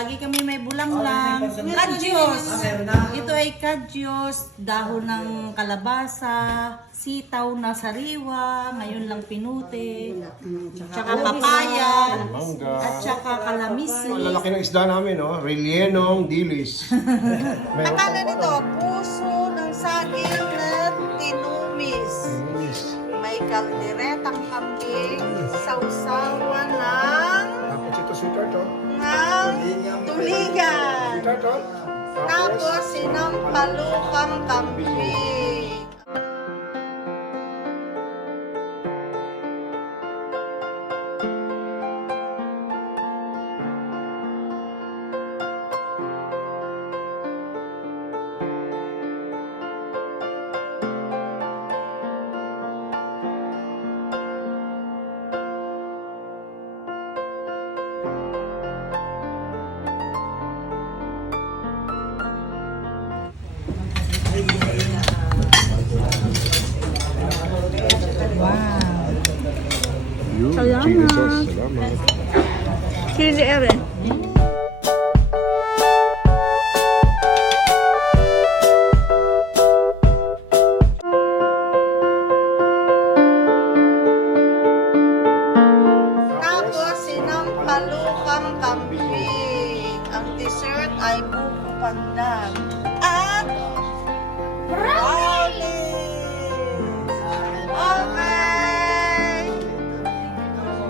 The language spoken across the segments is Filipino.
lagi kami may bulanglang. Kadyos. Ito ay kadyos, dahon ng kalabasa, sitaw na sariwa, ngayon lang pinuti, tsaka papaya, at tsaka kalamisi. Ang lalaki ng isda namin, no? Rellenong dilis. Akala nito, puso ng saging na tinumis. May kalderetang kambing, sausawan Tapos ito sweetheart, oh. ng tuligan. Sweetheart, oh. Tapos sinampalukang kambing. Yun, Salamat. chili sauce. Salamat. Chili ere. Tapos sinampalukang kambing. Ang dessert ay buko pandan. At brownies! Okay!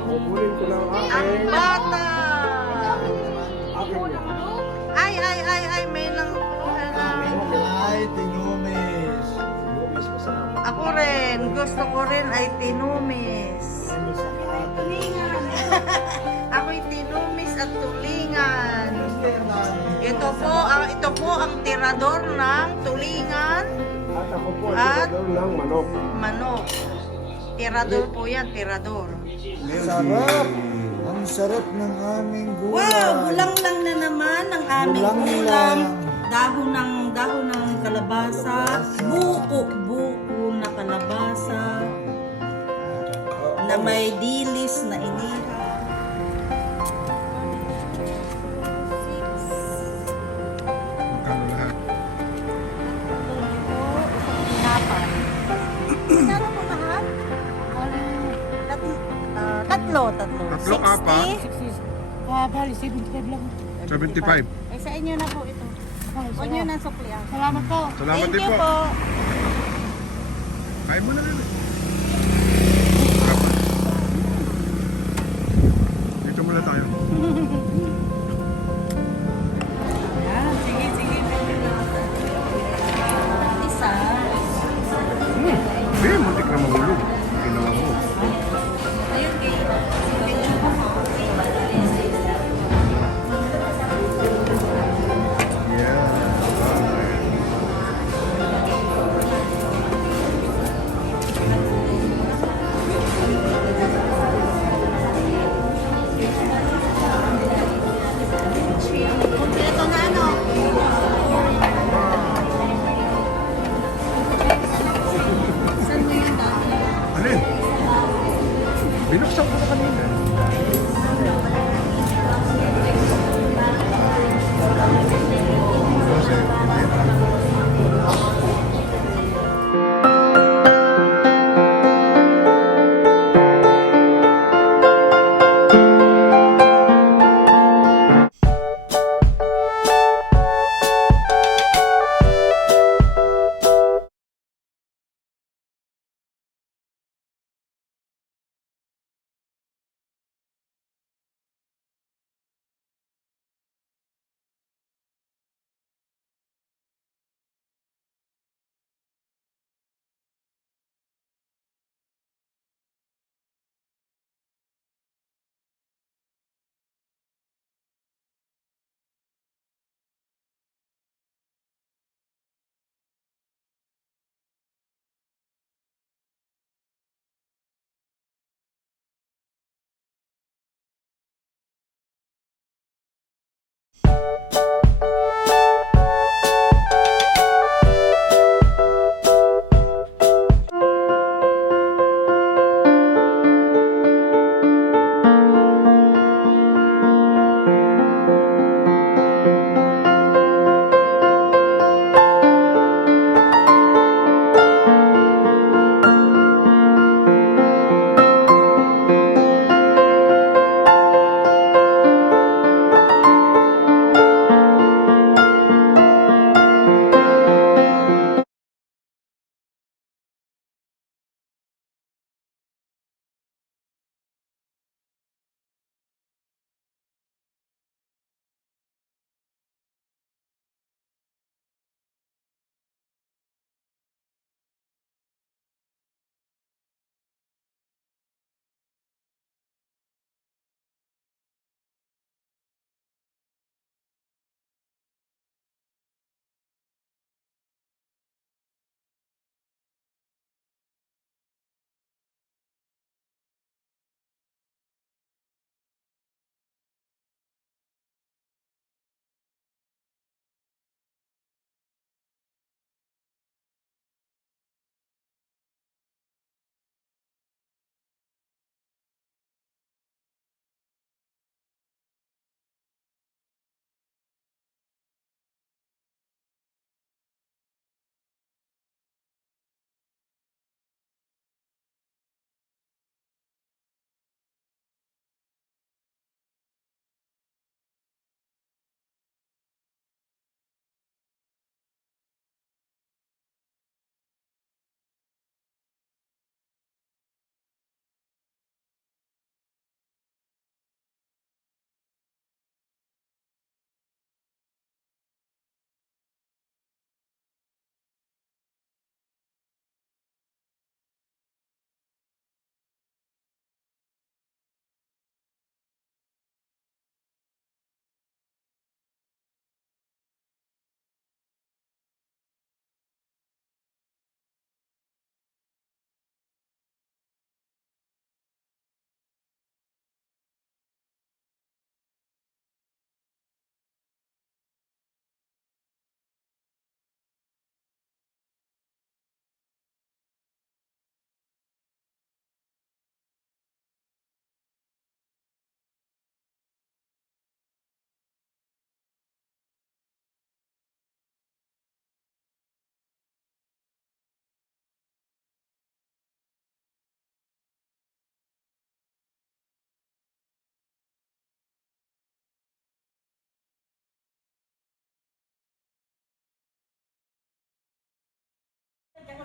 Kukunin ko lang Ang aking... bata! Ay, may nangkuha na. Ay, tinumis. Lumis, masarap. Ako rin, gusto ko rin ay tinumis. Ako'y tinumis at tulingan. Ito po ang tirador ng tulingan At ako po, At- ito ng manok. manok. Tirador po yan, tirador. Sarap. Ang sarap ng aming gulay. Wow, bulang lang na naman ang aming Bulang ulam. lang. Dahon ng kalabasa, buko na kalabasa, na may dilis na inihaw. Magkano lahat? Pinara mo lahat? Tatlo. Tatlo, apat. 60? Bali, 75 lang. 75. Eh, sa inyo na po ito. Huwag nyo na suklihan. Salamat po. Salamat Thank din you po. po. Kain mo na rin. Dito muna tayo. Yan, sige. Isa. Hindi, muntik na mahulog. Ginawa mo. Ayun, Yeah.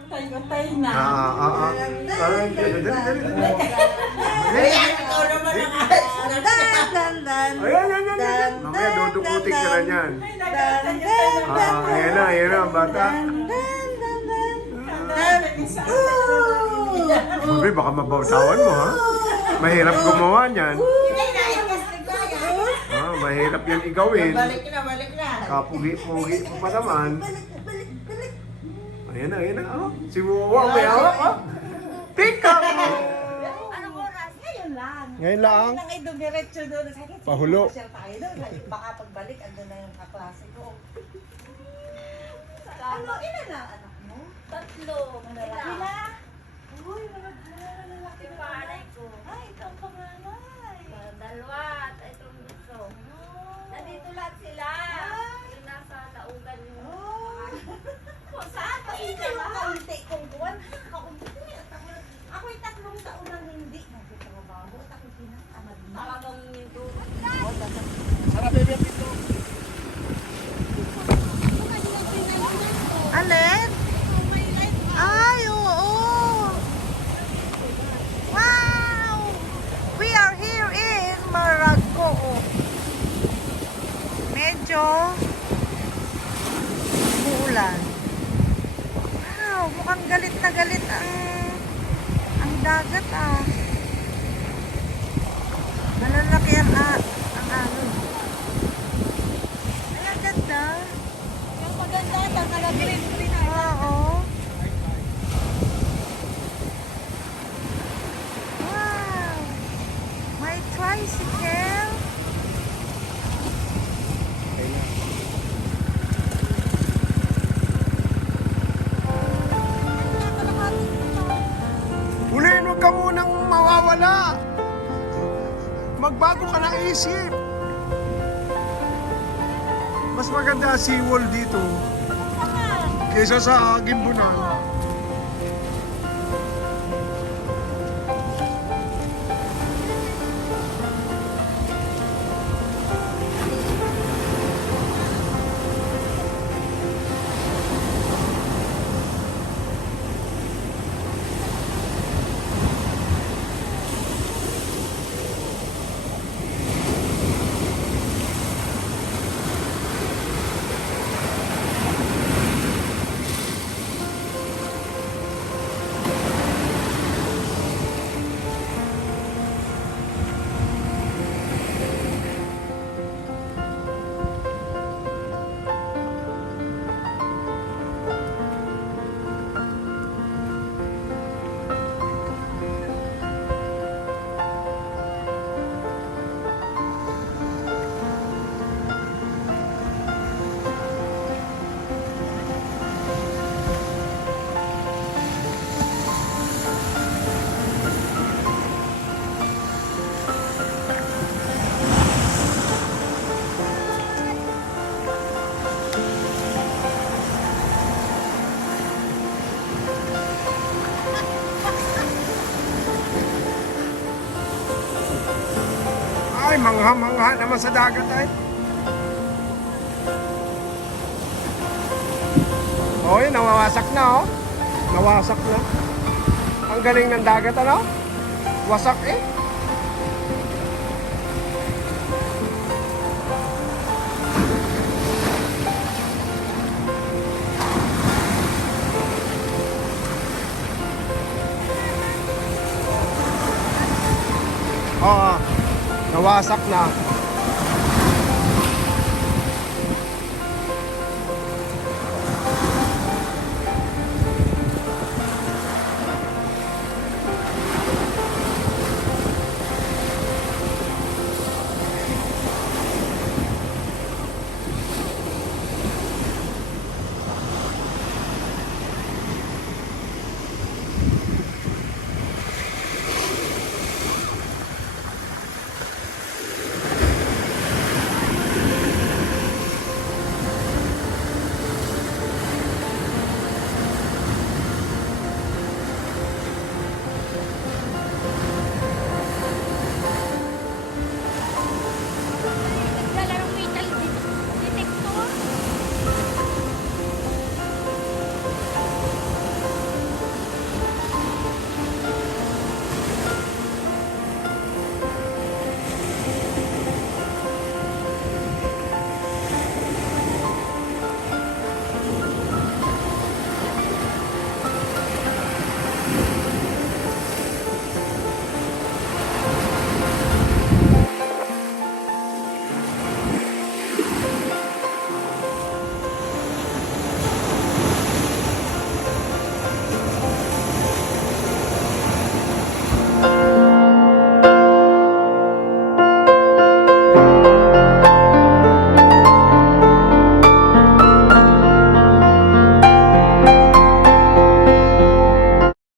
Tay-tay na. Dali, dali, dali. Ikaw naman ang Ayan, ayan, ayan, ayan. Mamaya dudukutin ka na yan. Ayan na, bata. Sabi, baka mabawtawan mo, ha? Mahirap gumawa niyan. Mahirap yan igawin. Balik na. Kapugi-pugi mo pa naman. Ayan na, oh. Si Wawa, may hawak, oh. Tika mo! Anong oras? Ngayon lang. Ngayon lang. Nang ay dumiretso doon. Sakit. Pahulo. Siya tayo doon. Baka pagbalik, andun na yung kaklase ko. Ano, ilan na anak mo? 3. Malalaki na? Uy, Ito yung panganay ko. Ay, ito ang panganay. 2 at itong gusto. Nandito lahat sila. Yung nasa laugan yung Kung saan? Pasensya mo kaunti kong buwan. Kaunti. Ako'y 3 taon nang hindi nagtatrabaho. At ako'y pinakamad na. talagang nito. Alin? Ay, oo. Wow! We are here in Marago. Medyo umuulan. Wow, mukhang galit na galit ang dagat ah. Malalaki ang alon. Ay, ang ganda. Yung maganda, naka-green na. Oo. Wow! May tricycle. Ulihin, huwag ka munang mawawala. Magbago ka ng isip. Mas maganda seawall dito kaysa sa Gimbunan. Ay, mangha-mangha naman sa dagat ay. Oh, yun, nawawasak na oh. Nawasak na. Ang galing ng dagat ano? Wasak eh. Oo, nawasak na.